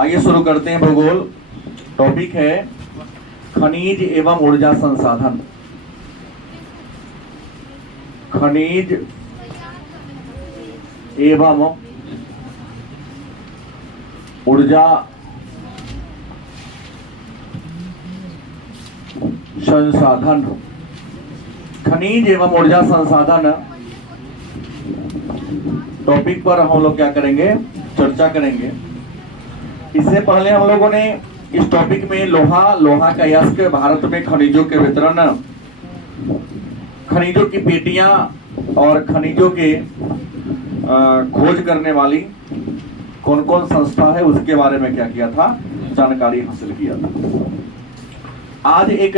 आइए शुरू करते हैं। भूगोल टॉपिक है खनिज एवं ऊर्जा संसाधन। खनिज एवं ऊर्जा संसाधन। खनिज एवं ऊर्जा संसाधन टॉपिक पर हम लोग क्या करेंगे, चर्चा करेंगे। इससे पहले हम लोगों ने इस टॉपिक में लोहा का अयस्क, भारत में खनिजों के वितरण, खनिजों की पेटियां और खनिजों के खोज करने वाली कौन कौन संस्था है उसके बारे में क्या किया था, जानकारी हासिल किया था। आज एक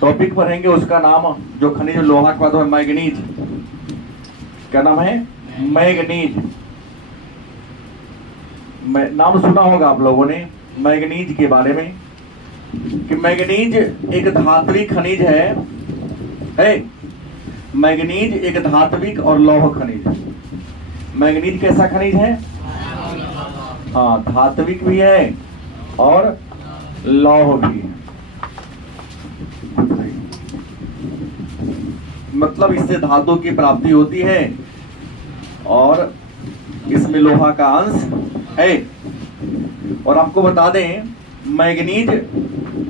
टॉपिक पढ़ेंगे, उसका नाम जो खनिज लोहा का है मैंगनीज। क्या नाम है? मैंगनीज। नाम सुना होगा आप लोगों ने मैंगनीज के बारे में कि मैंगनीज एक धात्विक खनिज है। मैंगनीज एक धात्विक और लौह खनिज। मैंगनीज कैसा खनिज है? हाँ, धात्विक भी है और लौह भी है। मतलब इससे धातु की प्राप्ति होती है और इसमें लोहा का अंश है। और आपको बता दें, मैंगनीज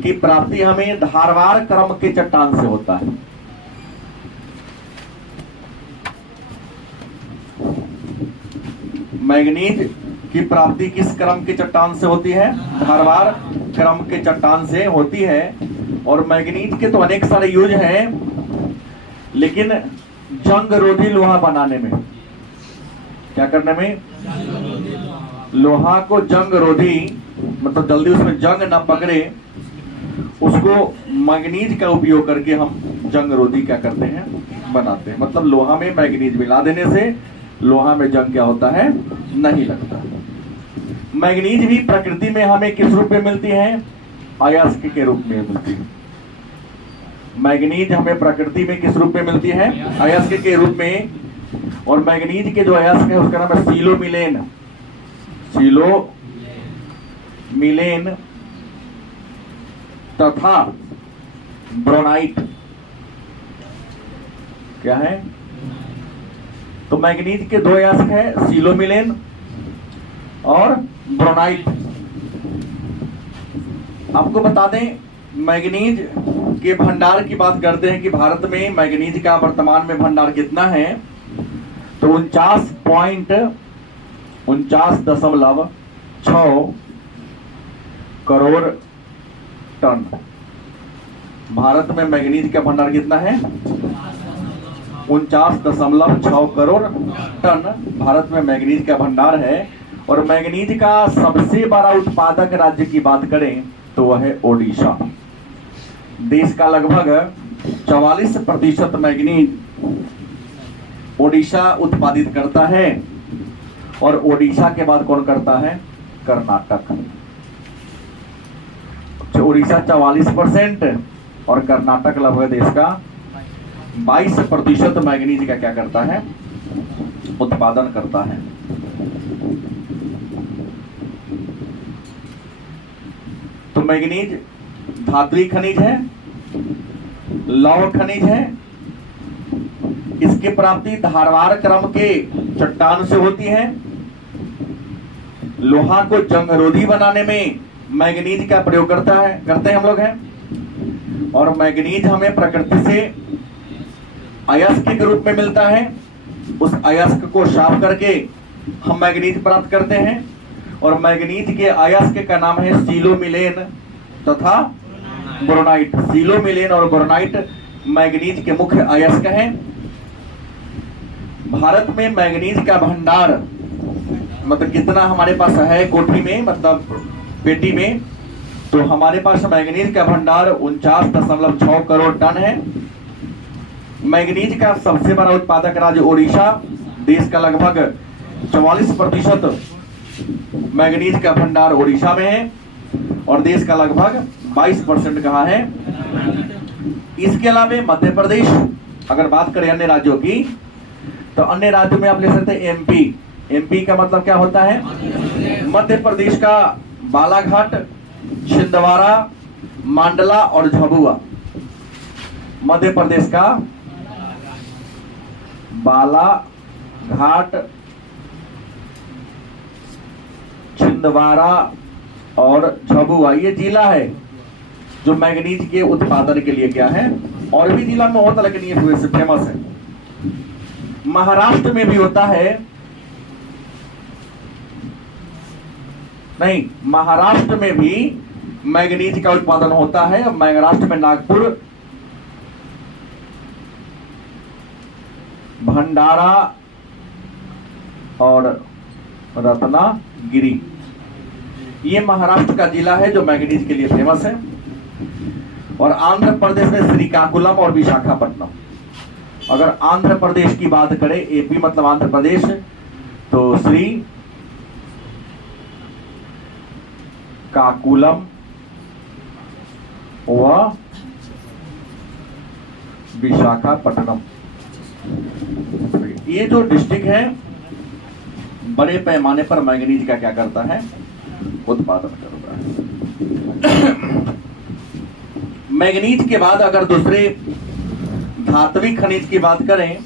की प्राप्ति हमें धारवार क्रम के चट्टान से होता है। मैंगनीज की प्राप्ति किस क्रम के चट्टान से होती है? धारवार क्रम के चट्टान से होती है। और मैंगनीज के तो अनेक सारे यूज हैं, लेकिन जंग रोधी लोहा बनाने में, क्या करने में, लोहा को जंग रोधी, मतलब जल्दी उसमें जंग ना पकड़े, उसको मैंगनीज का उपयोग करके हम जंग रोधी क्या करते हैं, बनाते हैं। मतलब लोहा में मैंगनीज मिला देने से लोहा में जंग क्या होता है, नहीं लगता। मैंगनीज भी प्रकृति में हमें किस रूप में मिलती है? अयस्क के रूप में मिलती है। मैंगनीज हमें प्रकृति में किस रूप में मिलती है? अयस्क के रूप में। और मैंगनीज के जो अयस्क है उसका नाम है सिलोमिलेन। सिलोमिलेन तथा ब्रोनाइट। क्या है? तो मैंगनीज के दो अयस्क है, सिलोमिलेन और ब्रोनाइट। आपको बता दें, मैंगनीज के भंडार की बात करते हैं कि भारत में मैंगनीज का वर्तमान में भंडार कितना है, तो 49.6 करोड़ टन। भारत में मैंगनीज का भंडार कितना है? 49.6 करोड़ टन भारत में मैंगनीज का भंडार है। और मैंगनीज का सबसे बड़ा उत्पादक राज्य की बात करें तो वह है ओडिशा। देश का लगभग 44% मैंगनीज ओडिशा उत्पादित करता है। और ओडिशा के बाद कौन करता है? कर्नाटक। ओडिशा 44% और कर्नाटक लगभग देश का 22% मैंगनीज का क्या करता है, उत्पादन करता है। तो मैंगनीज धात्विक खनिज है, लौह खनिज है। इसकी प्राप्ति धारवार क्रम के चट्टान से होती है। लोहा को जंगरोधी बनाने में मैंगनीज का प्रयोग करते हैं हम लोग हैं। और मैंगनीज हमें प्रकृति से अयस्क के रूप में मिलता है। उस अयस्क को साफ करके हम मैंगनीज प्राप्त करते हैं। और मैंगनीज के अयस्क का नाम है सिलोमिलेन तथा बोरोनाइट। सिलोमिलेन और बोरोनाइट मैंगनीज के मुख्य अयस्क हैं। भारत में मैंगनीज का भंडार मतलब कितना हमारे पास है कोठी में, मतलब पेटी में, तो हमारे पास मैंगनीज का भंडार 49.6 करोड़ टन है। मैंगनीज का सबसे बड़ा उत्पादक राज्य ओडिशा। देश का लगभग 44% मैंगनीज का भंडार ओडिशा में है। और देश का लगभग 22% कहाँ है? इसके अलावा मध्य प्रदेश, अगर बात करें अन्य राज्यों की, तो अन्य राज्यों में आप ले सकते हैं एमपी। एमपी का मतलब क्या होता है? मध्य प्रदेश का बालाघाट, छिंदवाड़ा, मांडला और झाबुआ। मध्य प्रदेश का बालाघाट, छिंदवाड़ा और झाबुआ ये जिला है जो मैंगनीज के उत्पादन के लिए क्या है। और भी जिला में होता लेकिन ये वैसे फेमस है। महाराष्ट्र में भी होता है, नहीं, महाराष्ट्र में भी मैंगनीज का उत्पादन होता है। महाराष्ट्र में नागपुर, भंडारा और रत्नागिरी ये महाराष्ट्र का जिला है जो मैंगनीज के लिए फेमस है। और आंध्र प्रदेश में श्रीकाकुलम और विशाखापट्टनम। अगर आंध्र प्रदेश की बात करें, एपी मतलब आंध्र प्रदेश, तो श्री काकुलम व विशाखापट्टनम ये जो डिस्ट्रिक्ट है बड़े पैमाने पर मैंगनीज का क्या करता है, उत्पादन करता है। मैंगनीज के बाद अगर दूसरे धात्विक खनिज की बात करें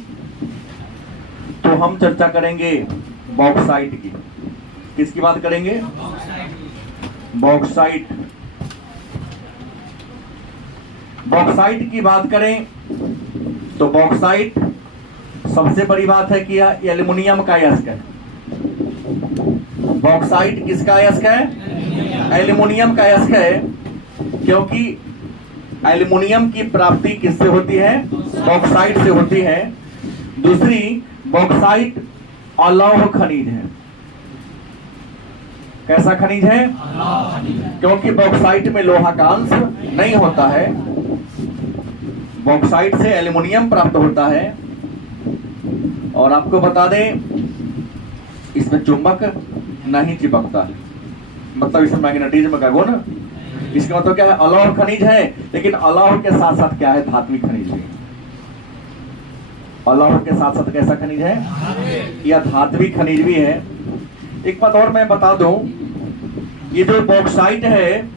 तो हम चर्चा करेंगे बॉक्साइट की। किसकी बात करेंगे? बॉक्साइट। बॉक्साइट की बात करें तो बॉक्साइट सबसे बड़ी बात है कि यह एल्युमिनियम का अयस्क है। बॉक्साइट किसका अयस्क है? एल्युमिनियम का अयस्क है, क्योंकि एल्युमिनियम की प्राप्ति किससे होती है? बॉक्साइट से होती है। दूसरी, बॉक्साइट अलौह खनिज है। कैसा खनिज है? क्योंकि बॉक्साइट में लोहा का अंश नहीं होता है। बॉक्साइट से एल्युमिनियम प्राप्त होता है। और आपको बता दें इसमें चुंबक नहीं चिपकता है, मतलब इसमें मैग्नेटिज्म का गुण। इसका मतलब क्या है? अलौह खनिज है, लेकिन अलौह के साथ साथ क्या है? धात्विक खनिज है। अलौह के साथ साथ कैसा खनिज है? यह धात्विक खनिज भी है। एक बात और मैं बता दूं, ये जो बॉक्साइट है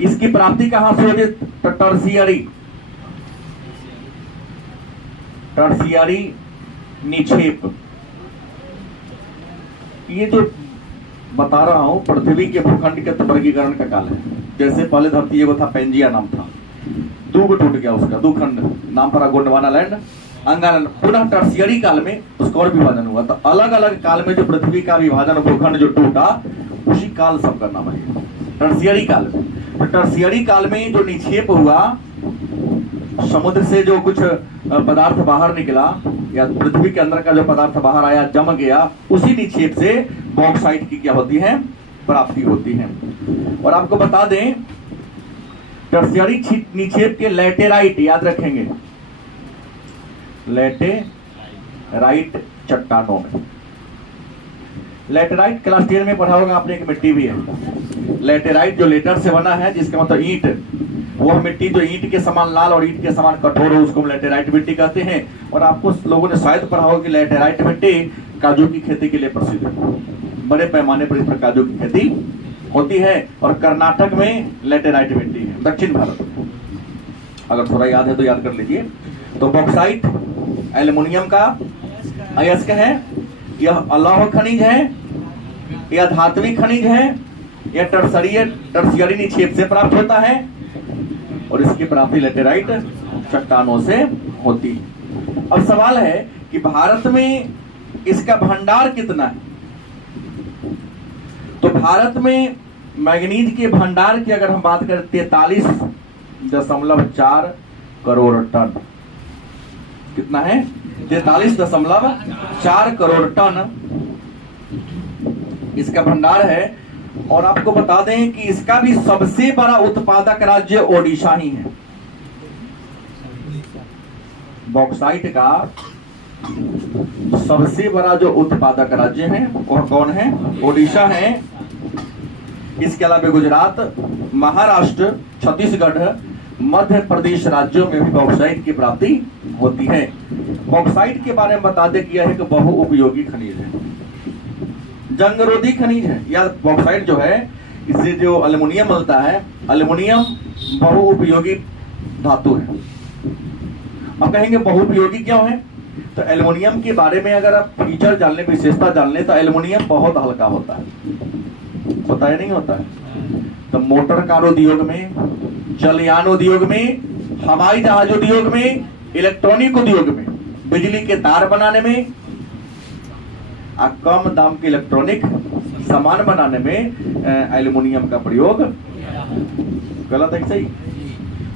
इसकी प्राप्ति कहां से होती है? टर्शियरी निक्षेप। ये जो बता रहा हूं पृथ्वी के भूखंड के वर्गीकरण का काल है। जैसे पहले धरती एगो था, पेंजिया नाम था, दूग टूट गया उसका, दो खंड नाम पड़ा, गोंडवाना लैंड, अंगालैंड। पुनः टर्शियरी काल में उसका और विभाजन हुआ। तो अलग अलग काल में जो पृथ्वी का विभाजन, भूखंड जो टूटा, उसी काल सबका नाम है टर्शियरी काल में। तो टर्शियरी काल में जो निक्षेप हुआ, समुद्र से जो कुछ पदार्थ बाहर निकला या पृथ्वी के अंदर का जो पदार्थ बाहर आया, जम गया, उसी निक्षेप से बॉक्साइट की क्या होती है? प्राप्ति होती है। और आपको बता दें टर्शियरी निक्षेप के लैटेराइट याद रखेंगे, लैटेराइट चट्टानों में। लैटेराइट क्लास 10 में पढ़ा होगा आपने, एक मिट्टी भी है लैटेराइट जो लेटर से बना है, जिसका मतलब ईंट। वह मिट्टी जो ईंट के समान लाल और ईंट के समान कठोर हो, उसको हम लैटेराइट मिट्टी कहते हैं। और आपको लोगों ने शायद पढ़ा होगा कि लैटेराइट मिट्टी काजू की खेती के लिए प्रसिद्ध है। बड़े पैमाने पर इस पर काजू की खेती होती है। और कर्नाटक में लैटेराइट मिट्टी है, दक्षिण भारत में। अगर थोड़ा याद है तो याद कर लीजिए। तो बॉक्साइट एल्युमिनियम का अयस्क है, यह अलौह खनिज है, यह धात्विक खनिज है, यह टर्शियरी निक्षेप से प्राप्त होता है और इसकी प्राप्ति लैटेराइट चट्टानों से होती है। अब सवाल है कि भारत में इसका भंडार कितना है? तो भारत में मैंगनीज के भंडार की अगर हम बात करें 43.4 करोड़ टन। कितना है? 43.4 करोड़ टन इसका भंडार है। और आपको बता दें कि इसका भी सबसे बड़ा उत्पादक राज्य ओडिशा ही है। बॉक्साइट का सबसे बड़ा जो उत्पादक राज्य है वह कौन है? ओडिशा है। इसके अलावा गुजरात, महाराष्ट्र, छत्तीसगढ़, मध्य प्रदेश राज्यों में भी बॉक्साइट की प्राप्ति होती है। बॉक्साइट के बारे में बता दें कि यह एक बहुउपयोगी खनिज है। जंग रोधी खनिज है। या बॉक्साइट जो है, इससे जो एल्युमिनियम मिलता है, एल्युमिनियम बहुउपयोगी धातु है। अब कहेंगे बहुउपयोगी क्यों है? तो एल्युमिनियम के बारे में अगर आप फीचर जान ले, विशेषता जान ले, तो एल्युमिनियम बहुत हल्का होता है या नहीं होता है? तो मोटर कार उद्योग में, जलयान उद्योग में, हवाई जहाज उद्योग में, इलेक्ट्रॉनिक उद्योग में, बिजली के तार बनाने में, कम दाम के इलेक्ट्रॉनिक सामान बनाने में एल्युमिनियम का प्रयोग। गलत है सही?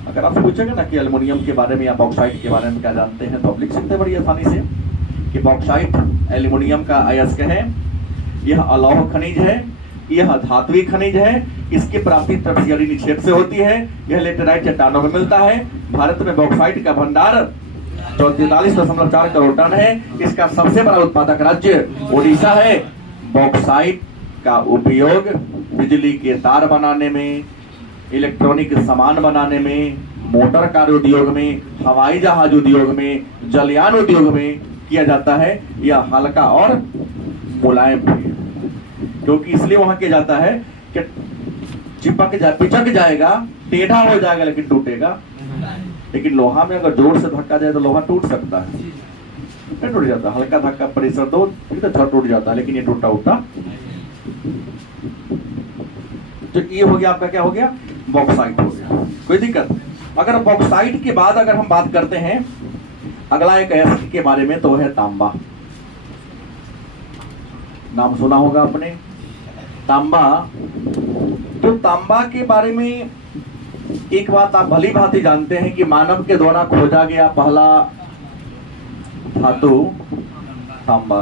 अगर आपसे पूछेगा ना कि एल्युमिनियम के बारे में या बॉक्साइट के बारे में क्या जानते हैं, तो आप लिख सकते हैं बड़ी आसानी से कि बॉक्साइट एल्युमिनियम का अयस्क है, यह अलौह खनिज है, यह धात्विक खनिज है, इसकी प्राप्ति टर्शियरी निक्षेप से होती है, यह लेटेराइट चट्टानों में मिलता है। भारत में बॉक्साइट का भंडार 43.4 करोड़ टन है। इसका सबसे बड़ा उत्पादक राज्य ओडिशा है। बॉक्साइट का उपयोग बिजली के तार बनाने में, इलेक्ट्रॉनिक सामान बनाने में, मोटर कार उद्योग में, हवाई जहाज उद्योग में, जलयान उद्योग में किया जाता है। यह हल्का और मुलायम भी है, क्योंकि इसलिए वहां किया जाता है कि पिचक जाएगा, टेढ़ा हो जाएगा लेकिन टूटेगा। लेकिन लोहा में अगर जोर से धक्का जाए तो लोहा टूट सकता है, नहीं टूट जाता। हल्का धक्का प्रेशर दो तो टूट जाता है, लेकिन ये टूटा उठा। तो ये हो गया आपका, क्या हो गया? बॉक्साइट हो गया। कोई दिक्कत? अगर बॉक्साइट के बाद अगर हम बात करते हैं अगला एक अयस्क के बारे में, तो वह है तांबा। नाम सुना होगा आपने, तांबा। तो तांबा के बारे में एक बात आप भली भांति जानते हैं कि मानव के द्वारा खोजा गया पहला धातु तांबा।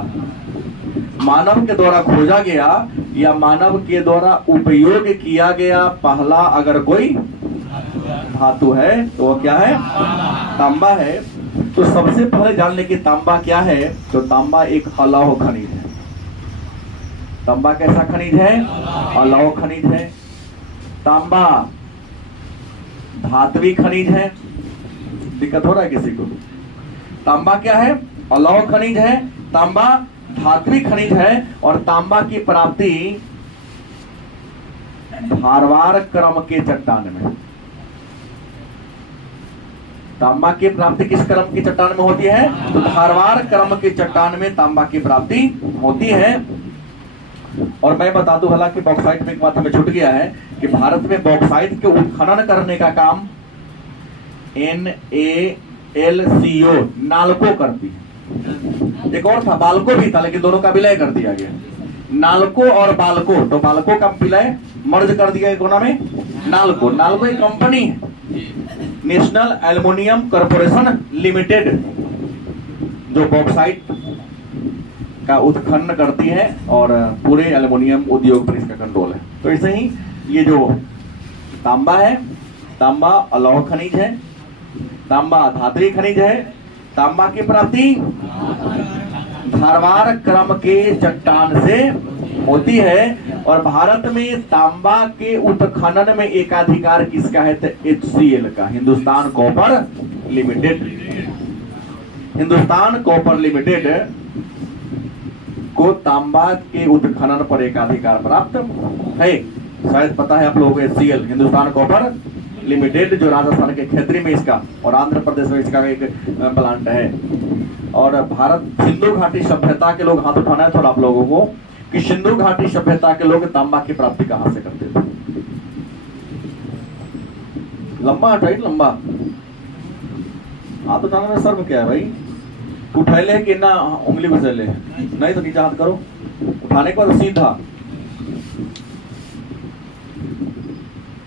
मानव के द्वारा खोजा गया या मानव के द्वारा उपयोग किया गया पहला अगर कोई धातु है तो वो क्या है? तांबा है। तो सबसे पहले जान ले कि तांबा क्या है। तो तांबा एक अलौह खनिज है। तांबा कैसा खनिज है? अलौह खनिज है। तांबा धात्विक खनिज है। दिक्कत हो रहा है किसी को? तांबा क्या है? अलौह खनिज है। तांबा धात्विक खनिज है। और तांबा की प्राप्ति धारवाड़ क्रम के चट्टान में। तांबा की प्राप्ति किस क्रम की चट्टान में होती है? तो धारवाड़ क्रम के चट्टान में तांबा की प्राप्ति होती है। और मैं बता दूं, हालांकि बॉक्साइट में एक बात हमें छूट गया है कि भारत में बॉक्साइट के उत्खनन करने का काम NALCO नालको करती है। एक और था बाल्को भी था, लेकिन दोनों का विलय कर दिया गया। नालको और बाल्को, तो बाल्को का विलय मर्ज कर दिया कोना में नालको। नालको एक कंपनी है, नेशनल एल्युमिनियम कॉर्पोरेशन लिमिटेड, जो बॉक्साइट का उत्खनन करती है और पूरे एल्युमिनियम उद्योग पर इसका कंट्रोल है। तो ऐसे ही ये जो तांबा है, तांबा अलौह खनिज है, तांबा धात्विक खनिज है। तांबा की प्राप्ति धारवाड़ क्रम के चट्टान से होती है। और भारत में तांबा के उत्खनन में एकाधिकार किसका है? तो HCL का, Hindustan copper limited. Hindustan copper limited को तांबा के उत्खनन पर एकाधिकार प्राप्त है। शायद पता है आप लोगों को, HCL हिंदुस्तान कॉपर लिमिटेड, जो राजस्थान के खेतरी में इसका और आंध्र प्रदेश में इसका एक प्लांट है। और भारत सिंधु घाटी सभ्यता के लोग, हाथ उठाना है थोड़ा आप लोगों को, कि सिंधु घाटी सभ्यता के लोग तांबा की प्राप्ति कहां से करते थे? लंबा हटाइए, लंबा हाथ उठाने में शर्म क्या है भाई? उठैले कि ना उंगली घुसेले? नहीं तो नीचे हाथ करो। उठाने के बाद सीधा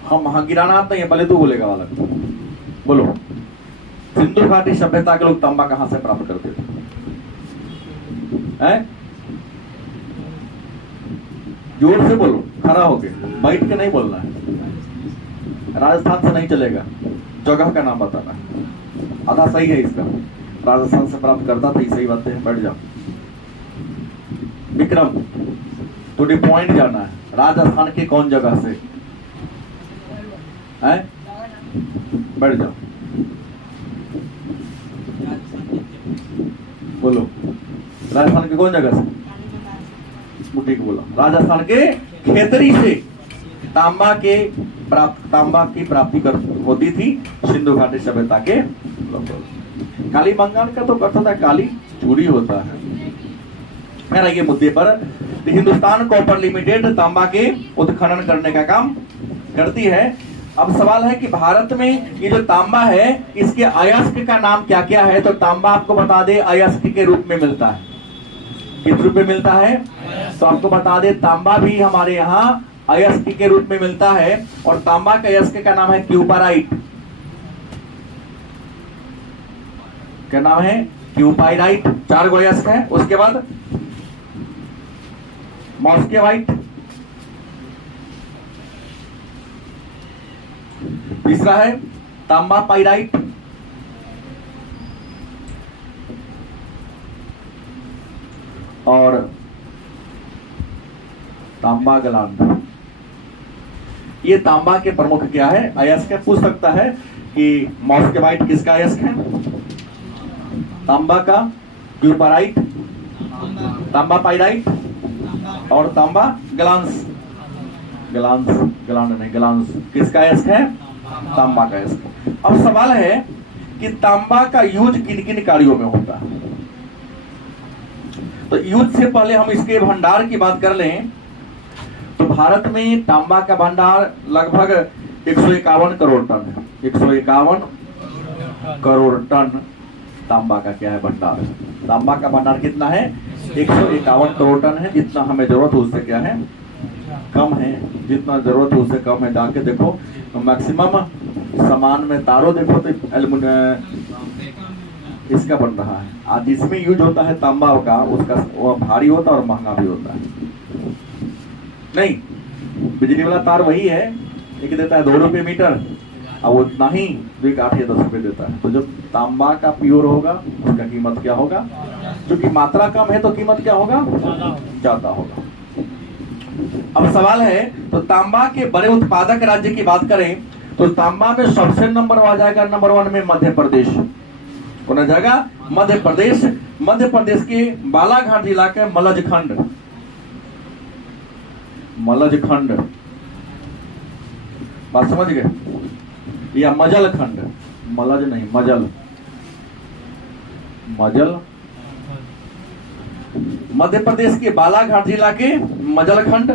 हम, हाँ गिराना हाथ नहीं है, पहले तू बोलेगा वाला। बोलो, सिंधु घाटी सभ्यता के लोग तांबा कहां से प्राप्त करते थे? हैं? जोर से बोलो, खड़ा होके, बैठ के नहीं बोलना है। राजस्थान से नहीं चलेगा, जगह का नाम बताना है। आधा सही है इसका, राजस्थान से प्राप्त करता था, सही बात है। बैठ जाओ विक्रम, थोड़ी पॉइंट जाना है। राजस्थान के कौन जगह से है? बैठ जाओ, बोलो राजस्थान के कौन जगह से? मुट्ठी को बोला, राजस्थान के खेतरी से तांबा की प्राप्ति होती थी सिंधु घाटी सभ्यता के लगभग। काली मंगान का तो करता था काली चूड़ी होता है। मेरा ये मुद्दे पर तो हिंदुस्तान कॉपर लिमिटेड तांबा के उत्खनन करने का काम करती है। अब सवाल है कि भारत में ये जो तांबा है इसके अयस्क का नाम क्या क्या है? तो तांबा आपको बता दे अयस्क के रूप में मिलता है। किस रूप में मिलता है? तो आपको बता दे तांबा भी हमारे यहाँ अयस्क के रूप में मिलता है और तांबा के अयस्क का नाम है क्यूपाराइट। क्या नाम है? क्यूपाराइट। 4 गो अयस्क है। उसके बाद मॉस्केवाइट, तीसरा है तांबा पाइराइट, और तांबा गलांड। ये तांबा के प्रमुख क्या है? अयस्क है। पूछ सकता है कि मॉस्केवाइट किसका अयस्क है? तांबा का। क्यूपाराइट, तांबा पाइराइट और तांबा ग्लांस। ग्लांड नहीं, ग्लांस किसका अयस्क है? तांबा का अयस्क। अब सवाल है कि तांबा का यूज किन किन कार्यों में होता है? तो यूज से पहले हम इसके भंडार की बात कर लें तो भारत में तांबा का भंडार लगभग 151 करोड़ टन है। 151 करोड़ टन तांबा का क्या है? भंडार। तांबा का भंडार कितना है? 151 करोड़ टन है। जितना हमें जरूरत है उससे क्या है? कम है। जितना जरूरत है उससे कम है। जाके देखो तो मैक्सिमम सामान में तारो देखो तो इसका बन रहा है। आज इसमें यूज होता है तांबा का, उसका वो भारी होता है और महंगा भी होता है। नहीं, बिजली वाला तार वही है, एक देता है 2 रुपये मीटर और वो उतना ही 2 8 या 10 रुपये देता है। तो जब तांबा का प्योर होगा उसका कीमत क्या होगा? क्योंकि मात्रा कम है तो कीमत क्या होगा? ज्यादा होगा। अब सवाल है तो तांबा के बड़े उत्पादक राज्य की बात करें तो तांबा में सबसे नंबर आ जाएगा, नंबर 1 में मध्य प्रदेश। कौन आ जाएगा? मध्य प्रदेश। मध्य प्रदेश के बालाघाट जिला के मलजखंड, बात समझ गए? या मजल खंड, मलज नहीं मजल, मध्य प्रदेश के बालाघाट जिला के मजल खंड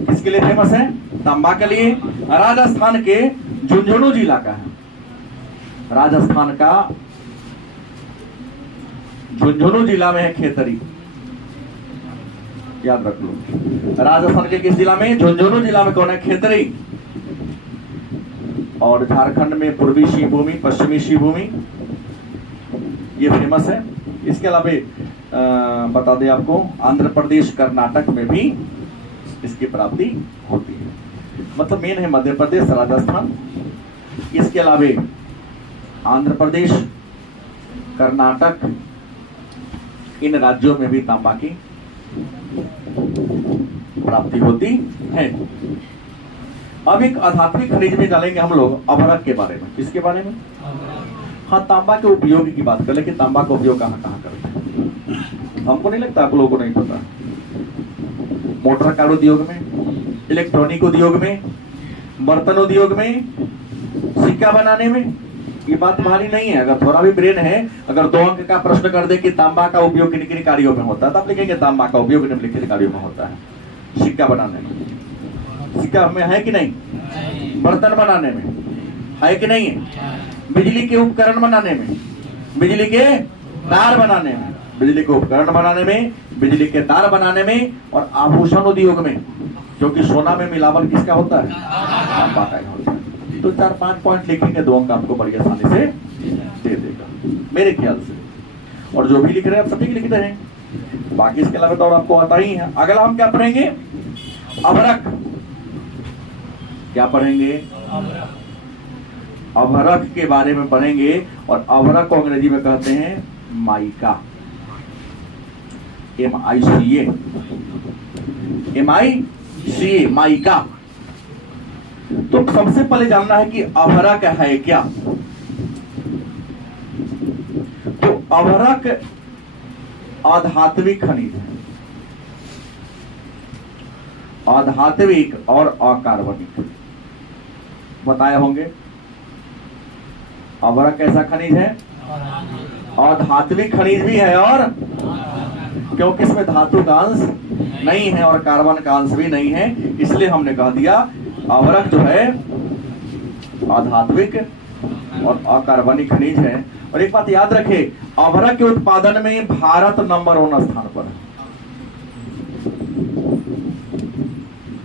किसके लिए फेमस है? तांबा के लिए। राजस्थान के झुंझुनू जिला का है। राजस्थान का झुंझुनू जिला में है खेतरी, याद रख लो। राजस्थान के किस जिला में? झुंझुनू जिला में कौन है? खेतरी। और झारखंड में पूर्वी शिवभूमि, पश्चिमी शिवभूमि, ये फेमस है। इसके अलावा बता दें आपको आंध्र प्रदेश, कर्नाटक में भी इसकी प्राप्ति होती है। मतलब मेन है मध्य प्रदेश, राजस्थान। इसके अलावा आंध्र प्रदेश, कर्नाटक, इन राज्यों में भी तांबा की प्राप्ति होती है। अब एक आध्यात्मिक खनिज में डालेंगे हम लोग अभ्रक के बारे में। किसके बारे में? हाँ, तांबा के उपयोग की बात कर लेकिन तांबा का उपयोग कहाँ कहाँ करते हैं हमको नहीं लगता आप लोगों को नहीं पता। मोटर कार उद्योग में, इलेक्ट्रॉनिक उद्योग में, बर्तन उद्योग में, सिक्का बनाने में। ये बात भारी नहीं है। अगर थोड़ा भी ब्रेन है, अगर 2 अंक का प्रश्न कर दे कि तांबा का उपयोग किन किन कार्यों में होता है तो आप लिखेंगे तांबा का उपयोग निम्नलिखित कार्यों में होता है। सिक्का बनाने में, सिक्का में है कि नहीं? बर्तन बनाने में है कि नहीं है? बिजली के उपकरण बनाने में, बिजली के तार बनाने में, बिजली के उपकरण बनाने में, बिजली के तार बनाने में, और आभूषण उद्योग में, क्योंकि सोना में मिलावट किसका होता है? तांबा का होता है। तो 4-5 पॉइंट लिखेंगे, 2 अंक आपको बड़ी आसानी से दे देगा मेरे ख्याल से। और जो भी लिख रहे हैं आप सभी लिख रहे हैं, बाकी इसके अलावा तो और आपको आता ही है। अगला हम क्या पढ़ेंगे? अभ्रक। क्या पढ़ेंगे? अभ्रक के बारे में पढ़ेंगे। और अभ्रक को अंग्रेजी में कहते हैं माइका, MICA, माइका। तो सबसे पहले जानना है कि अभ्रक है क्या। तो अभ्रक आध्यात्मिक खनिज है। अधात्विक और अकार्बनिक बताए होंगे। अभ्रक कैसा खनिज है? अधात्विक खनिज भी है, और क्योंकि इसमें धातु का अंश नहीं है और कार्बन का अंश भी नहीं है, इसलिए हमने कह दिया अभ्रक जो है अधात्विक और अकार्बनिक खनिज है। और एक बात याद रखें, अभ्रक के उत्पादन में भारत नंबर 1 स्थान पर है।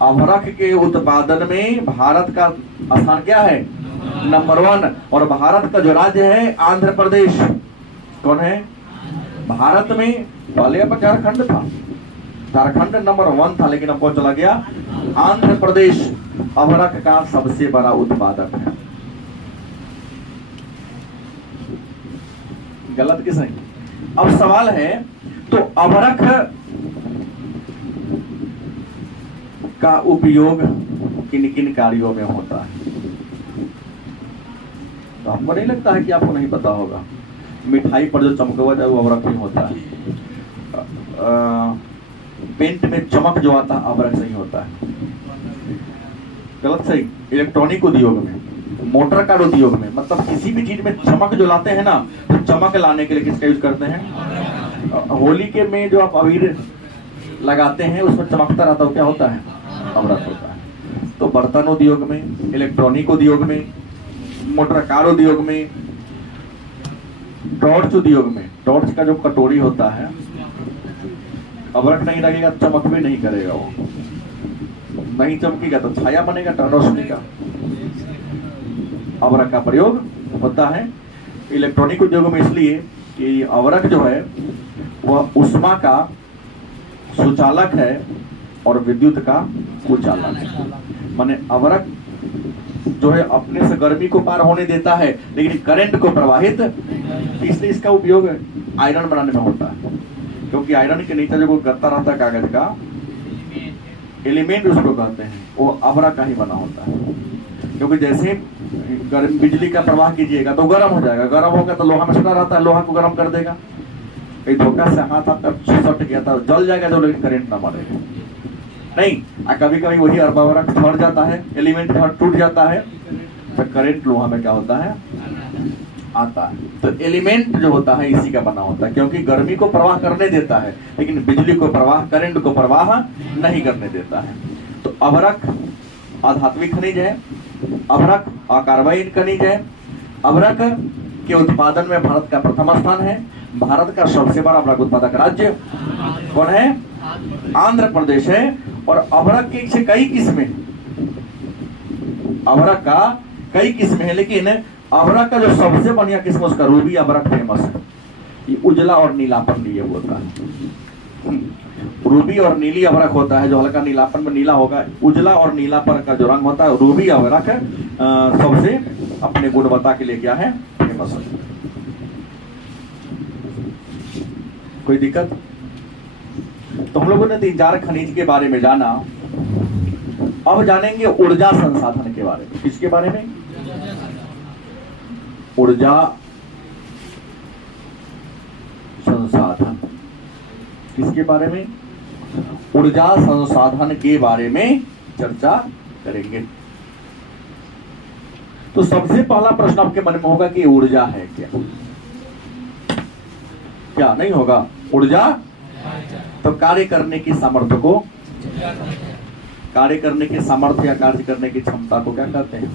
अभ्रक के उत्पादन में भारत का स्थान क्या है? नंबर 1। और भारत का जो राज्य है आंध्र प्रदेश। कौन है? भारत में पहले अब झारखंड था, झारखंड नंबर 1 था, लेकिन अब कौन चला गया? आंध्र प्रदेश अभ्रक का सबसे बड़ा उत्पादक है। गलत कि सही? अब सवाल है, तो अभ्रक का उपयोग किन किन कार्यों में होता है? तो आपको नहीं लगता है कि आपको नहीं पता होगा? मिठाई पर जो चमकवा जाए वो अभ्रक नहीं होता है। पेंट में चमक जो आता है अभ्रक से ही होता है। गलत सही? इलेक्ट्रॉनिक उद्योग में, मोटर कार उद्योग में, मतलब किसी भी चीज में चमक जो लाते हैं ना, तो चमक लाने के लिए किसका यूज करते हैं? होली के में जो आप अबीर लगाते हैं उसमें चमकता रहता है, क्या होता है? अभ्रक होता है। तो बर्तन उद्योग में, इलेक्ट्रॉनिक उद्योग में, मोटर कार उद्योग में, टॉर्च उद्योग में, टॉर्च का जो कटोरी होता है अभ्रक नहीं लगेगा, चमक भी नहीं करेगा, वो नहीं चमकेगा तो छाया बनेगा रोशनी का। अभ्रक का प्रयोग होता है इलेक्ट्रॉनिक उद्योग में, इसलिए कि अभ्रक जो है वह ऊष्मा का सुचालक है और विद्युत का कुचालक है। माने अभ्रक जो है अपने से गर्मी को पार होने देता है लेकिन करंट को प्रवाहित, इसलिए इसका उपयोग आयरन बनाने में होता है, क्योंकि आयरन के नीचे जो गत्ता रहता है कागज का, एलिमेंट उसको कहते हैं, वो अभ्रक का ही बना होता है। क्योंकि जैसे बिजली का प्रवाह कीजिएगा तो गर्म हो जाएगा, गर्म होगा तो लोहा में सटा रहता है, लोहा को गर्म कर देगा। एक धोखा से हाथ आपका सट गया था, जल जाएगा जो, लेकिन करंट ना मारेगा नहीं। कभी कभी वही अभ्रक फट जाता है, एलिमेंट टूट जाता है, तो करंट लोहा में क्या होता है? आता है। तो एलिमेंट जो होता है इसी का बना होता है, क्योंकि गर्मी को प्रवाह करने देता है लेकिन बिजली को प्रवाह, करंट को प्रवाह नहीं करने देता है। तो अभ्रक अधात्विक खनिज है, अभ्रक अकार्बनिक खनिज है। अभ्रक के उत्पादन में भारत का प्रथम स्थान है। भारत का सबसे बड़ा अभ्रक उत्पादक राज्य कौन है? आंध्र प्रदेश है। और अभ्रक की कई किस्में, अभ्रक का कई किस्में हैं, लेकिन अभ्रक का जो सबसे बढ़िया किस्म उसका रूबी अभ्रक फेमस है। ये उजला और नीलापन लिए होता है। रूबी और नीली अभ्रक होता है, जो हल्का नीलापन में नीला होगा। उजला और नीलापन का जो रंग होता है रूबी अभ्रक सबसे अपने गुणवत्ता के लिए क्या है? फेमस है। कोई दिक्कत? तो हम लोगों ने 3-4 खनिज के बारे में जाना। अब जानेंगे ऊर्जा संसाधन के बारे में। किसके बारे में? ऊर्जा संसाधन। किसके बारे में? ऊर्जा संसाधन के बारे में चर्चा करेंगे। तो सबसे पहला प्रश्न आपके मन में होगा कि ऊर्जा है क्या? क्या नहीं होगा? ऊर्जा तो कार्य करने की सामर्थ्य को, कार्य करने की सामर्थ्य या कार्य करने की क्षमता को क्या कहते हैं?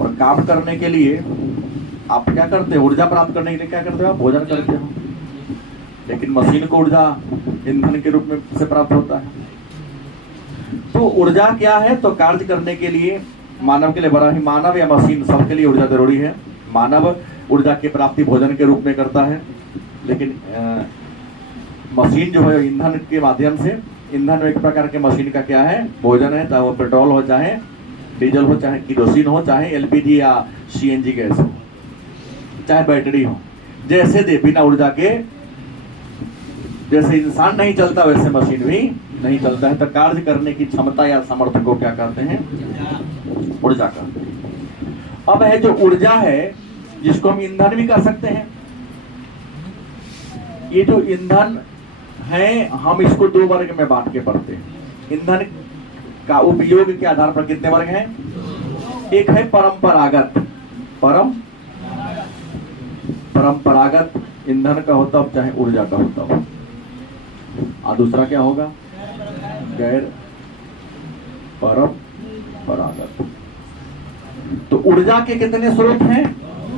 और काम करने के लिए आप क्या करते हो? ऊर्जा प्राप्त करने के लिए क्या करते हो? आप भोजन करते हो। लेकिन मशीन को ऊर्जा ईंधन के रूप में से प्राप्त होता है। तो ऊर्जा क्या है? तो कार्य करने के लिए मानव के लिए, बड़ा ही मानव या मशीन सबके लिए ऊर्जा जरूरी है। मानव ऊर्जा की प्राप्ति भोजन के रूप में करता है, लेकिन मशीन जो है ईंधन के माध्यम से, ईंधन एक प्रकार के मशीन का क्या है? भोजन है। चाहे वो पेट्रोल हो, चाहे डीजल हो, चाहे किरोसिन हो, चाहे एलपीजी या सीएनजी गैस हो, चाहे बैटरी हो, जैसे दे बिना ऊर्जा के, जैसे इंसान नहीं चलता वैसे मशीन भी नहीं चलता है। तो कार्य करने की क्षमता या सामर्थ्य को क्या कहते हैं? ऊर्जा कहते हैं। अब है जो ऊर्जा है जिसको हम ईंधन भी कह सकते हैं। ये जो ईंधन है हम इसको 2 वर्ग में बांट के पढ़ते हैं। ईंधन का उपयोग के आधार पर कितने वर्ग हैं? एक है परंपरागत, परंपरागत ईंधन का होता हो चाहे ऊर्जा का होता हो, और दूसरा क्या होगा? गैर परंपरागत। तो ऊर्जा के कितने स्रोत हैं?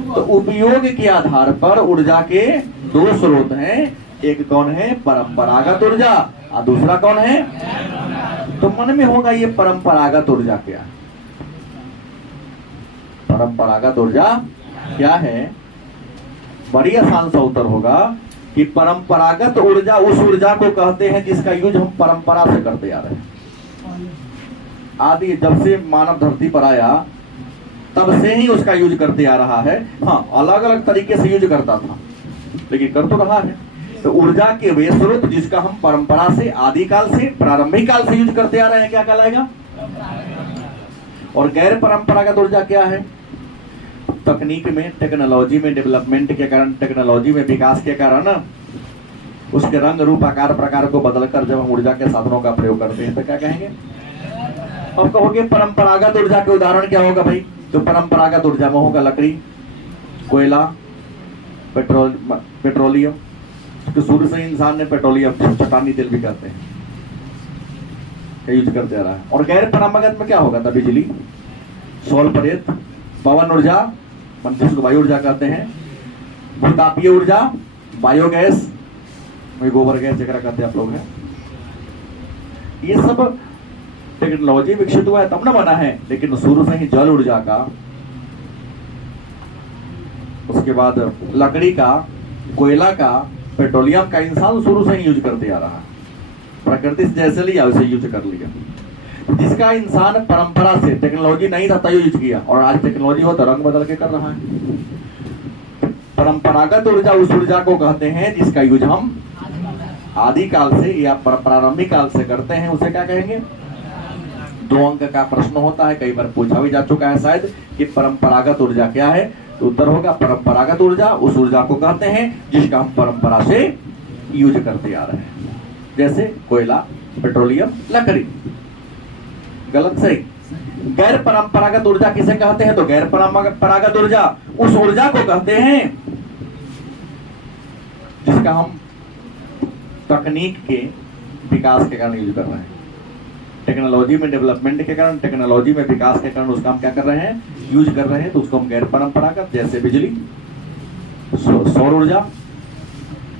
तो उपयोग के आधार पर ऊर्जा के दो स्रोत हैं, एक कौन है? परंपरागत ऊर्जा, और दूसरा कौन है? तो मन में होगा ये परंपरागत ऊर्जा क्या है? परंपरागत ऊर्जा क्या है? बड़ी आसान सा उत्तर होगा कि परंपरागत ऊर्जा उस ऊर्जा को कहते हैं जिसका यूज हम परंपरा से करते आ रहे हैं। आदि जब से मानव धरती पर आया तब से ही उसका यूज करते आ रहा है। हाँ, अलग अलग तरीके से यूज करता था, लेकिन कर तो रहा है। तो ऊर्जा के वे स्रोत जिसका हम परंपरा से, आदिकाल से, प्रारंभिक काल से यूज करते आ रहे हैं, क्या कहलाएगा? और गैर परंपरागत ऊर्जा क्या है? तकनीक में, टेक्नोलॉजी में डेवलपमेंट के कारण, टेक्नोलॉजी में विकास के कारण उसके रंग रूप आकार प्रकार को बदलकर जब हम ऊर्जा के साधनों का प्रयोग करते हैं तो क्या कहेंगे? अब कहोगे परंपरागत ऊर्जा के उदाहरण क्या होगा भाई? तो परंपरागत ऊर्जा में होगा लकड़ी, कोयला, पेट्रोलियम। तो शुरू से इंसान ने पेट्रोलियम, चट्टानी तेल भी कहते हैं, यूज करते आ रहा है। और गैर परंपरागत में क्या होगा? था बिजली, सौर प्रेत, पवन ऊर्जा, जिसको वायु ऊर्जा कहते हैं, भूतापीय ऊर्जा, बायोगैस, गोबर गैस जगह कहते हैं आप लोग हैं। ये सब टेक्नोलॉजी विकसित हुआ है तब ना बना है, लेकिन शुरू से ही जल ऊर्जा का, उसके बाद लकड़ी का, कोयला का, पेट्रोलियम का इंसान शुरू से ही यूज करते आ रहा है। प्रकृति से जैसे लिया वैसे यूज कर लिया। जिसका इंसान परंपरा से, टेक्नोलॉजी नहीं था तब यूज किया, और आज टेक्नोलॉजी हो तो रंग बदल के कर रहा है। परंपरागत ऊर्जा उस ऊर्जा को कहते हैं जिसका यूज हम आदिकाल से या प्रारंभिक काल से करते हैं, उसे क्या कहेंगे? 2 अंक का प्रश्न होता है, कई बार पूछा भी जा चुका है शायद कि परंपरागत ऊर्जा क्या है। तो उत्तर होगा परंपरागत ऊर्जा उस ऊर्जा को कहते हैं जिसका हम परंपरा से यूज करते आ रहे हैं, जैसे कोयला, पेट्रोलियम, लकड़ी। गलत सही? गैर परंपरागत ऊर्जा किसे कहते हैं? तो गैर परंपरागत ऊर्जा उस ऊर्जा को कहते हैं जिसका हम तकनीक के विकास के कारण यूज कर रहे हैं, टेक्नोलॉजी में डेवलपमेंट के कारण, टेक्नोलॉजी में विकास के कारण उसका हम क्या कर रहे हैं? यूज कर रहे हैं। तो उसको हम गैर परंपरागत, जैसे बिजली, सौर ऊर्जा,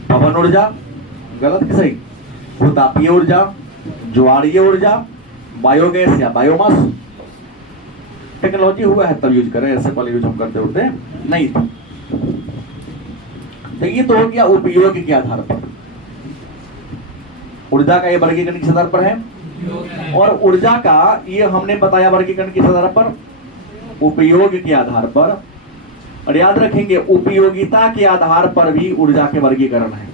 पवन ऊर्जा, गलत कि सही? भूतापीय ऊर्जा, ज्वारीय ऊर्जा, बायोगैस या बायोमास। टेक्नोलॉजी हुआ है तब यूज कर रहे हैं, ऐसे पहले यूज हम करते उठते नहीं थे। तो ये तो हो गया उपयोग के आधार पर। ऊर्जा का ये वर्गीकरण किस आधार पर है? और ऊर्जा का ये हमने बताया वर्गीकरण किस आधार पर? उपयोग के आधार पर। और याद रखेंगे उपयोगिता के आधार पर भी ऊर्जा के वर्गीकरण है।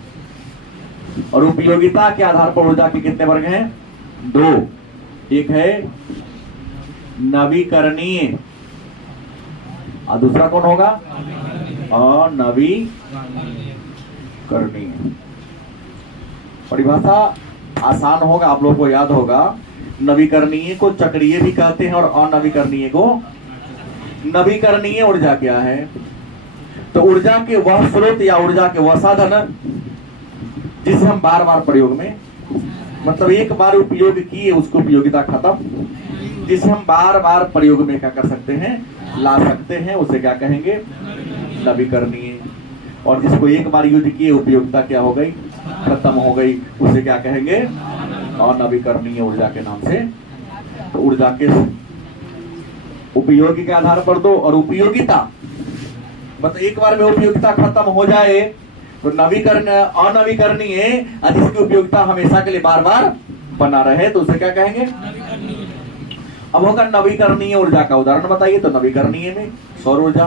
और उपयोगिता के आधार पर ऊर्जा के कितने वर्ग हैं? 2। एक है नवीकरणीय और दूसरा कौन होगा? अनवीकरणीय। परिभाषा आसान होगा, आप लोगों को याद होगा। नवीकरणीय को चक्रीय भी कहते हैं और अनवीकरणीय को। नवीकरणीय ऊर्जा क्या है? तो ऊर्जा के वह स्रोत या ऊर्जा के वह साधन जिसे हम बार बार प्रयोग में, मतलब एक बार उपयोग किए उसको उपयोगिता खत्म, जिसे हम बार बार प्रयोग में क्या कर सकते हैं? ला सकते हैं, उसे क्या कहेंगे? नवीकरणीय। और जिसको एक बार यूज किए उपयोगिता क्या हो गई? खत्म हो गई, उसे क्या कहेंगे? अनवीकरणीय ऊर्जा के नाम से। तो ऊर्जा के उपयोग के आधार पर 2 और उपयोगिता, मतलब एक बार में उपयोगिता खत्म हो जाए तो अनवीकरणीय, जिसकी उपयोगिता हमेशा के लिए बार बार बना रहे, तो उसे क्या कहेंगे? अब होगा नवीकरणीय ऊर्जा का उदाहरण बताइए। तो नवीकरणीय में सौर ऊर्जा,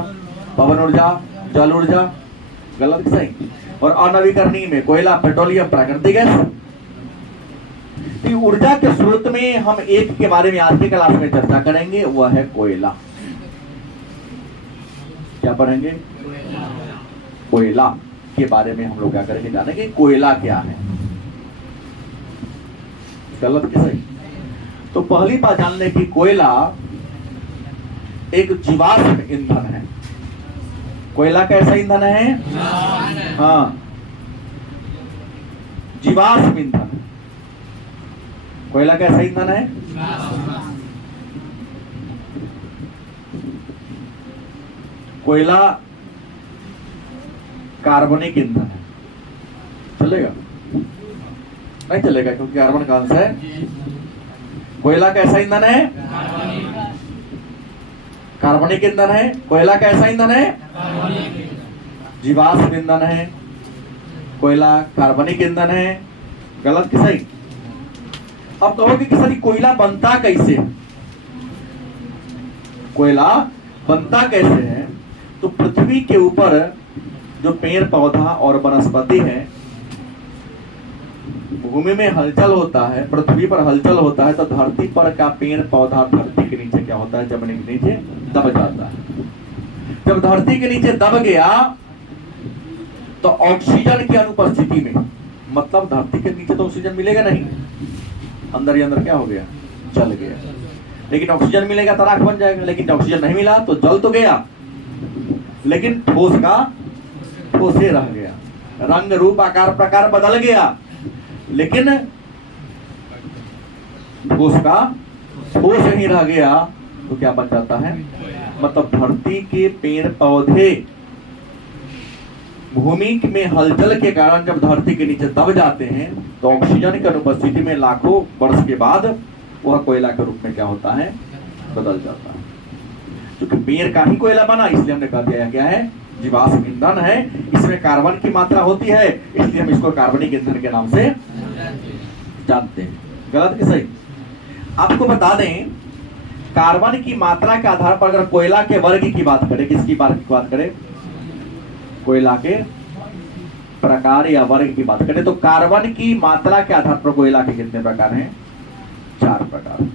पवन ऊर्जा, जल ऊर्जा, गलत सही? और अनवीकरणीय में कोयला, पेट्रोलियम, प्राकृतिक गैस। ऊर्जा के स्रोत में हम एक के बारे में आज की क्लास में चर्चा करेंगे, वह है कोयला। क्या पढ़ेंगे? कोयला के बारे में हम लोग क्या करेंगे? जानेंगे कोयला क्या है। गलत कि सही? तो पहली बात जान लें कि कोयला एक जीवाश्म ईंधन है। कोयला कैसा ईंधन है? हाँ, जीवाश्म ईंधन। कोयला कैसा ईंधन है? कोयला कार्बनिक ईंधन है। चलेगा? नहीं चलेगा, क्योंकि कार्बन का अंश है। कोयला कैसा ईंधन है? कार्बनिक ईंधन है। कोयला कैसा ईंधन है? जीवाश्म ईंधन है। कोयला कार्बनिक ईंधन है। गलत कि सही? अब कहोगे कि सर कोयला बनता कैसे? कोयला बनता कैसे है? तो पृथ्वी के ऊपर जो पेड़ पौधा और वनस्पति है, भूमि में हलचल होता है, पृथ्वी पर हलचल होता है, तो धरती पर का पेड़ पौधा धरती के नीचे क्या होता है? जमीन के नीचे दब जाता है। जब धरती के नीचे दब गया तो ऑक्सीजन की अनुपस्थिति में, मतलब धरती के नीचे तो ऑक्सीजन मिलेगा नहीं, अंदर ही अंदर क्या हो गया? जल गया। लेकिन ऑक्सीजन मिलेगा तो राख बन जाएगा। लेकिन ऑक्सीजन नहीं मिला तो जल तो गया, लेकिन ठोस का ठोस ही रह गया। रंग रूप आकार प्रकार बदल गया, लेकिन ठोस का ठोस ही रह गया। तो क्या बन जाता है? मतलब धरती के पेड़ पौधे भूमि में हलचल के कारण जब धरती के नीचे दब जाते हैं तो ऑक्सीजन की अनुपस्थिति में लाखों वर्ष के बाद वह कोयला के रूप में क्या होता है? बदल जाता है। क्योंकि पेड़ का ही कोयला बना, इसलिए हमने कह दिया क्या है? जीवाश्म ईंधन है। इसमें कार्बन की मात्रा होती है, इसलिए हम इसको कार्बनिक ईंधन के नाम से जानते हैं। गलत कि सही? आपको बता दें, कार्बन की मात्रा के आधार पर अगर कोयला के वर्ग की बात करें, किसकी बात करें? कोयला के प्रकार या वर्ग की बात करें, तो कार्बन की मात्रा के आधार पर कोयला के कितने प्रकार हैं? 4 प्रकार।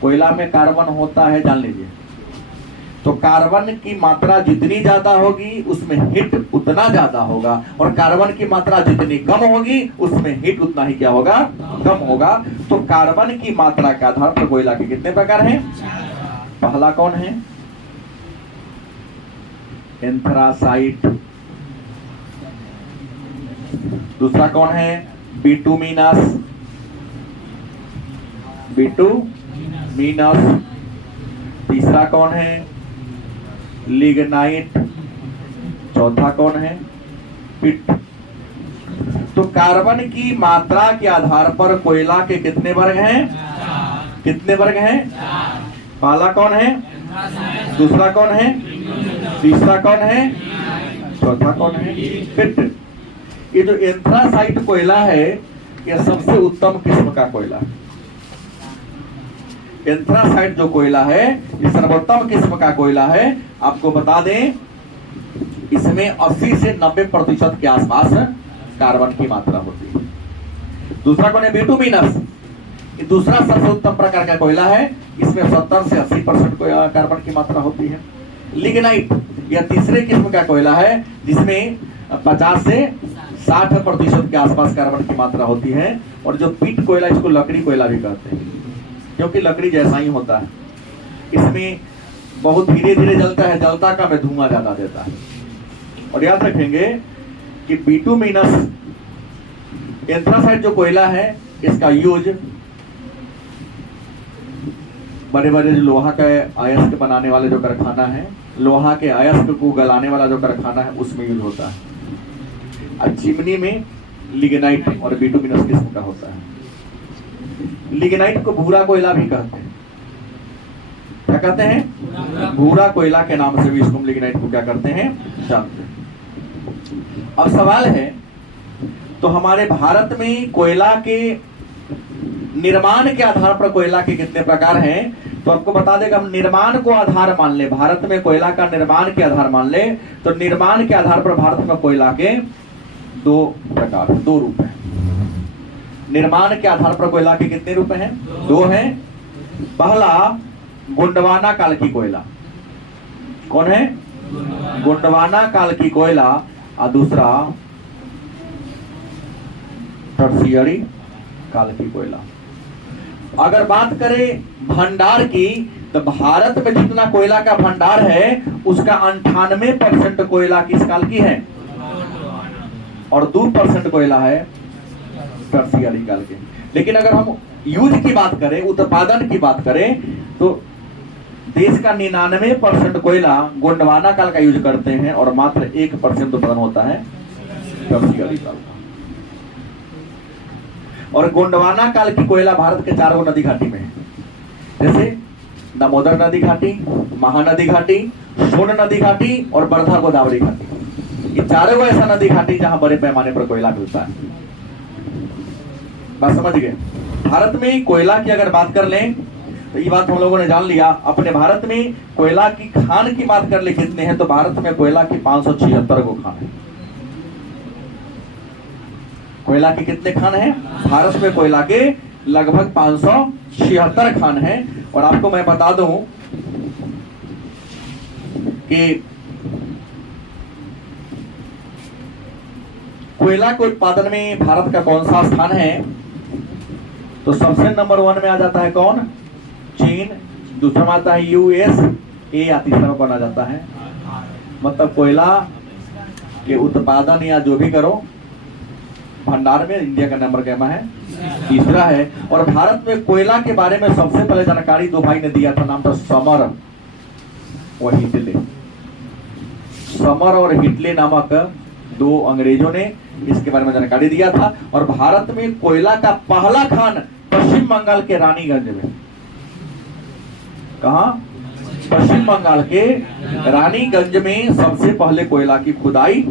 कोयला में कार्बन होता है, जान लीजिए। तो कार्बन की मात्रा जितनी ज्यादा होगी उसमें हिट उतना ज्यादा होगा, और कार्बन की मात्रा जितनी कम होगी उसमें हिट उतना ही क्या होगा? कम होगा। तो कार्बन की मात्रा के आधार पर कोयला के कितने प्रकार हैं? पहला कौन है? एंथ्रासाइट। दूसरा कौन है? बिटुमिनस। बिटुमिनस। तीसरा कौन है? लिग्नाइट। चौथा कौन है? पिट। तो कार्बन की मात्रा के आधार पर कोयला के कितने वर्ग हैं? कितने वर्ग हैं? पहला कौन है? दूसरा कौन है? तीसरा कौन है? चौथा कौन है? पिट। ये जो एंथ्रासाइट कोयला है, यह सबसे उत्तम किस्म का कोयला है। एंथ्रासाइट जो कोयला है ये सर्वोत्तम किस्म का कोयला है। आपको बता दें, इसमें 80 से 90% के आसपास कार्बन की मात्रा होती है। दूसरा कौन है? बिटुमिनस। ये दूसरा सबसे उत्तम प्रकार का कोयला है, इसमें 70 से 80% कार्बन की मात्रा होती है। लिग्नाइट यह तीसरे किस्म का कोयला है, जिसमें 50 से 60% के आसपास कार्बन की मात्रा होती है। और जो पिट कोयला, इसको लकड़ी कोयला भी कहते हैं, क्योंकि लकड़ी जैसा ही होता है। इसमें बहुत धीरे धीरे जलता है, जलता का में धुआं ज्यादा देता है। और याद रखेंगे कि बिटुमिनस एंथ्रासाइट जो कोयला है, इसका यूज बड़े बड़े जो लोहा के अयस्क बनाने वाले जो कारखाना है, लोहा के अयस्क को गलाने वाला जो कारखाना है, उसमें यूज होता है। और चिमनी में लिग्नाइट और बिटुमिनस किस्म का होता है। लिग्नाइट को भूरा कोयला भी कहते हैं। क्या कहते हैं? भूरा कोयला के नाम से भी इसको लिग्नाइट को क्या करते हैं? जानते हैं। अब सवाल है, तो हमारे भारत में कोयला के निर्माण के आधार पर कोयला के कितने प्रकार हैं? तो आपको बता देगा, हम निर्माण को आधार मान ले, भारत में कोयला का निर्माण के आधार मान ले, तो निर्माण के आधार पर भारत में कोयला के 2 प्रकार, 2 रूप हैं। निर्माण के आधार पर कोयला के कितने रूप हैं? 2 हैं। पहला गोंडवाना काल की कोयला। कौन है? गोंडवाना काल की कोयला। और दूसरा टर्शियरी काल की कोयला। अगर बात करें भंडार की, तो भारत में जितना कोयला का भंडार है उसका 98% कोयला किस काल की है, और 2% कोयला है टर्शियरी काल के। लेकिन अगर हम यूज की बात करें, उत्पादन की बात करें, तो देश का 99% कोयला गोंडवाना काल का यूज करते हैं और मात्र 1% उत्पादन होता है टर्शियरी काल का। और गोंडवाना काल की कोयला भारत के 4 नदी घाटी में है, जैसे दामोदर नदी घाटी, महानदी घाटी, सोन नदी घाटी और वर्धा गोदावरी घाटी। ये 4 ऐसा नदी घाटी जहां बड़े पैमाने पर कोयला मिलता है। बात समझ गए। भारत में कोयला की अगर बात कर लें तो ये बात हम लोगों ने जान लिया। अपने भारत में कोयला की खान की बात कर ले कितने हैं, तो भारत में कोयला की 576 गो खान है। कोयला के कितने खान हैं? भारत में कोयला के लगभग 576 खान हैं। और आपको मैं बता दूं कि कोयला के उत्पादन में भारत का कौन सा स्थान है, तो सबसे नंबर 1 में आ जाता है कौन? चीन। दूसरा में आता है USA, या तीसरा में कौन आ जाता है? मतलब कोयला के उत्पादन या जो भी करो भंडार में इंडिया का नंबर क्या है? तीसरा है। और भारत में कोयला के बारे में सबसे पहले जानकारी 2 भाई ने दिया था, नाम था समर और हिटले। समर और हिटले नामक 2 अंग्रेजों ने इसके बारे में जानकारी दिया था। और भारत में कोयला का पहला खान पश्चिम बंगाल के रानीगंज में। कहा? पश्चिम बंगाल के रानीगंज में सबसे पहले कोयला की खुदाई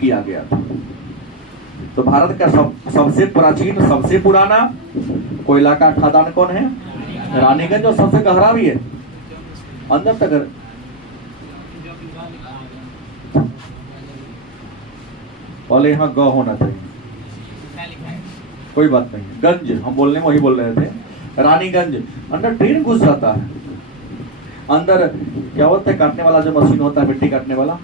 किया गया था। तो भारत का सबसे प्राचीन, सबसे पुराना कोयला का खदान कौन है? रानीगंज। और सबसे गहरा भी है, अंदर तक। पहले यहाँ ग होना चाहिए, कोई बात नहीं। गंज हम बोलने में वही बोल रहे थे। रानीगंज अंदर ट्रेन घुस जाता है। अंदर क्या होता है? काटने वाला जो मशीन होता है, मिट्टी काटने वाला,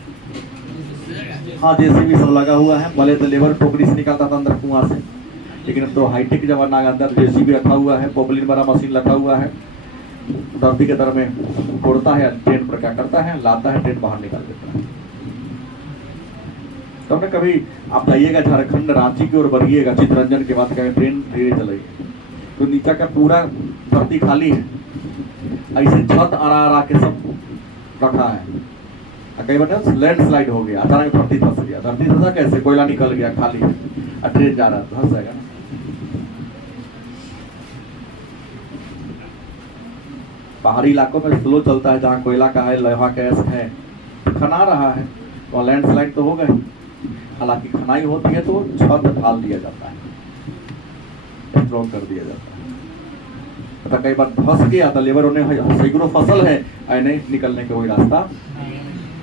हाँ जेसीबी सब लगा हुआ है। पहले तो लेबर टोकरी से निकालता था अंदर कुआं से, लेकिन अब तो हाईटेक जमाना के अंदर जेसीबी रखा हुआ है, पॉपुलिन बड़ा मशीन रखा हुआ है। धरती के दर में तोड़ता है, ट्रेन पर क्या करता है, लाता है, ट्रेन बाहर निकाल देता है। तो हमने कभी आप जाइएगा झारखंड रांची की ओर बढ़िएगा, चितरंजन के बाद कहें ट्रेन धीरे चलेगी, तो नीचे का पूरा धरती खाली है, ऐसे छत आरा के सब रखा है। कई बार लैंडस्लाइड हो गया, अचानक धरती धंस गया। धरती धंसा कैसे? कोयला निकल गया, खाली है, ट्रेन जा रहा है, धंस जाएगा ना। पहाड़ी इलाकों में स्लो चलता है, जहाँ कोयला का है, लोहा का है, खना रहा है, तो लैंडस्लाइड तो हो गए। हालांकि खनाई होती है तो छत ढाल दिया जाता है, स्ट्रॉन्ग कर दिया जाता है। तो कई बार धंस गया तो लेबरों ने सैकड़ों फसल है, नहीं निकलने का कोई रास्ता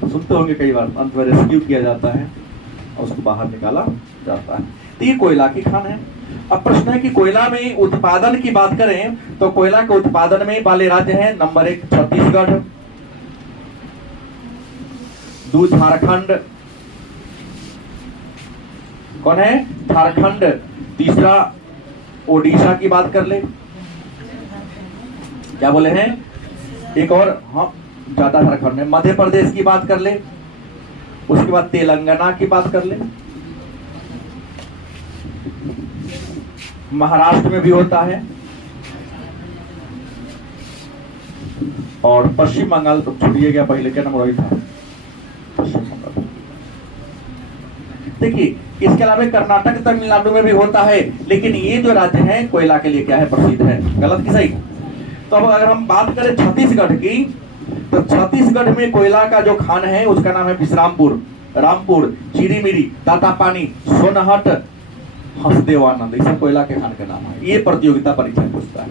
सुनते होंगे, कई बार अंत में रेस्क्यू किया जाता है और उसको बाहर निकाला जाता है। तो ये कोयला की खान है। अब प्रश्न है कि कोयला में उत्पादन की बात करें तो कोयला के उत्पादन में वाले राज्य हैं, नंबर 1 छत्तीसगढ़, 2 झारखंड, कौन है? झारखंड। तीसरा ओडिशा की बात कर ले, क्या बोले हैं? एक और, हाँ ज्यादा झारखंड में। मध्य प्रदेश की बात कर ले, उसके बाद तेलंगाना की बात कर ले, महाराष्ट्र में भी होता है, और पश्चिम बंगाल तो छूटिए गया, पहले क्या नंबर वही था, पश्चिम बंगाल। देखिए इसके अलावा कर्नाटक, तमिलनाडु में भी होता है, लेकिन ये जो राज्य है कोयला के लिए क्या है? प्रसिद्ध है। गलत की सही? तो अब अगर हम बात करें छत्तीसगढ़ की, तो छत्तीसगढ़ में कोयला का जो खान है उसका नाम है विश्रामपुर, रामपुर, चिरीमिरी, तातापानी, सोनहट, हसदेवानंद। ये सब कोयला के खान का नाम है। ये प्रतियोगिता परीक्षा पूछता है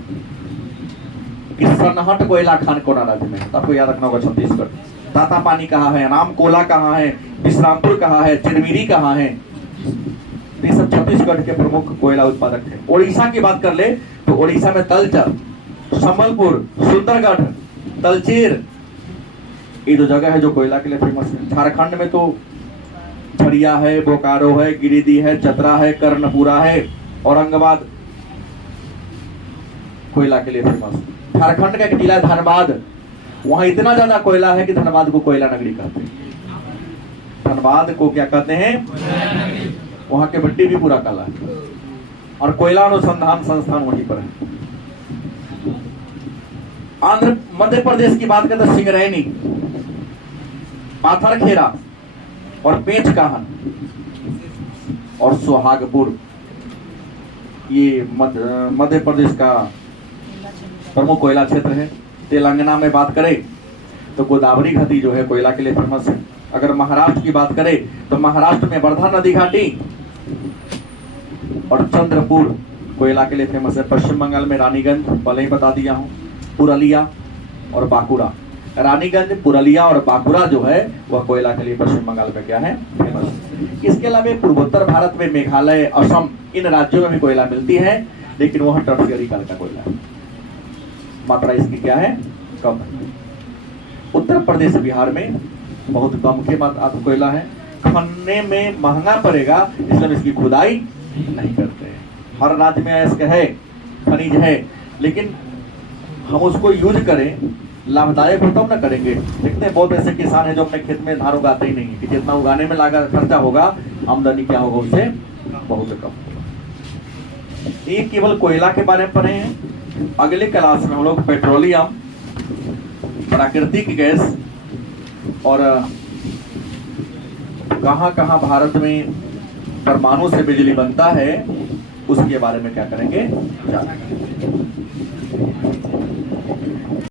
कि सोनहट कोयला खान कौन राज्य में है, तो आपको याद रखना होगा छत्तीसगढ़। तातापानी कहाँ है, रामकोला कहाँ है, विश्रामपुर कहाँ है, चिरमिरी कहाँ है। ये सब छत्तीसगढ़ के प्रमुख कोयला उत्पादक है। उड़ीसा की बात कर ले तो उड़ीसा में तलचर, संबलपुर, सुंदरगढ़, तलचेर, ये जो जगह है जो कोयला के लिए फेमस है। झारखंड में तो झरिया है, बोकारो है, गिरिडीह है, चतरा है, कर्णपुरा है, औरंगाबाद, कोयला के लिए फेमस। झारखंड का एक जिला है धनबाद, वहां इतना ज्यादा कोयला है कि धनबाद को कोयला नगरी कहते हैं। धनबाद को क्या कहते हैं? वहां के मिट्टी भी पूरा काला है और कोयला अनुसंधान संस्थान वहीं पर है। आंध्र मध्य प्रदेश की बात करते हैं, सिंगरैनी, पाथरखेरा और पेंचकाहन और सुहागपुर, ये मध्य प्रदेश का प्रमुख कोयला क्षेत्र है। तेलंगाना में बात करें तो गोदावरी घाटी जो है कोयला के लिए फेमस है। अगर महाराष्ट्र की बात करें तो महाराष्ट्र में वर्धा नदी घाटी और चंद्रपुर कोयला के लिए फेमस है। पश्चिम बंगाल में रानीगंज, पहले ही बता दिया हूँ, पुरुलिया और बांकुड़ा। रानीगंज, पुरुलिया और बांकुड़ा जो है वह कोयला के लिए पश्चिम बंगाल में क्या है? फेमस। इसके अलावा पूर्वोत्तर भारत में मेघालय, असम, इन राज्यों में भी कोयला मिलती है, लेकिन वह टर्शियरी काल का कोयला है, मात्रा इसकी क्या है? कम है। उत्तर प्रदेश, बिहार में बहुत कम के मात्रा कोयला है, खनने में महंगा पड़ेगा इसलिए इसकी खुदाई नहीं करते हैं। हर राज्य में ऐसा है, खनिज है, लेकिन हम उसको यूज करें, लाभदायक हो तब ना करेंगे। देखते हैं बहुत ऐसे किसान हैं जो अपने खेत में धान उगाते ही नहीं है, कि जितना उगाने में लागत खर्चा होगा, आमदनी क्या होगा उससे बहुत कम। ये केवल कोयला के बारे में पढ़े हैं। अगले क्लास में हम लोग पेट्रोलियम, प्राकृतिक गैस और कहां कहां भारत में परमाणु से बिजली बनता है उसके बारे में क्या करेंगे, जानेंगे।